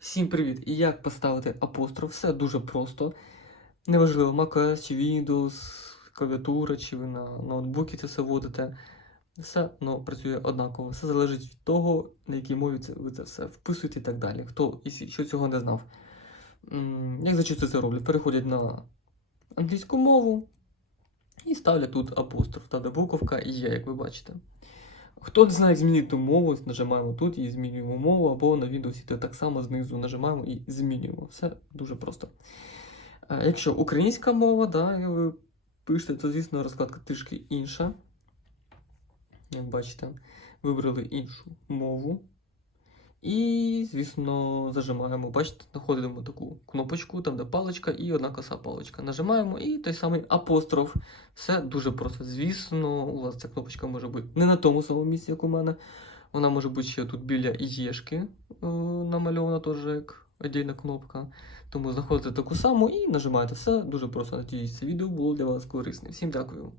Всім привіт! І як поставити апостроф? Все дуже просто. Неважливо, macOS чи Windows, клавіатура, чи ви на ноутбуці це все вводите. Все ну, працює однаково. Все залежить від того, на якій мові це, ви це все вписуєте і так далі. Хто що цього не знав. Як зачасту це роблять? Переходять на англійську мову і ставлять тут апостроф, та де буковка є, як ви бачите. Хто знає, як змінити мову, нажимаємо тут і змінюємо мову, або на Windows так само знизу нажимаємо і змінюємо. Все дуже просто. А якщо українська мова, да, ви пишете, то, звісно, розкладка трішки інша. Як бачите, вибрали іншу мову. І, звісно, зажимаємо. Бачите, знаходимо таку кнопочку, там де паличка і одна коса паличка. Нажимаємо і той самий апостроф. Все дуже просто. Звісно, у вас ця кнопочка може бути не на тому самому місці, як у мене. Вона може бути ще тут біля Єшки е, намальована теж як отдільна кнопка. Тому знаходите таку саму і нажимаєте все дуже просто. Надіюсь, це відео було для вас корисним. Всім дякую.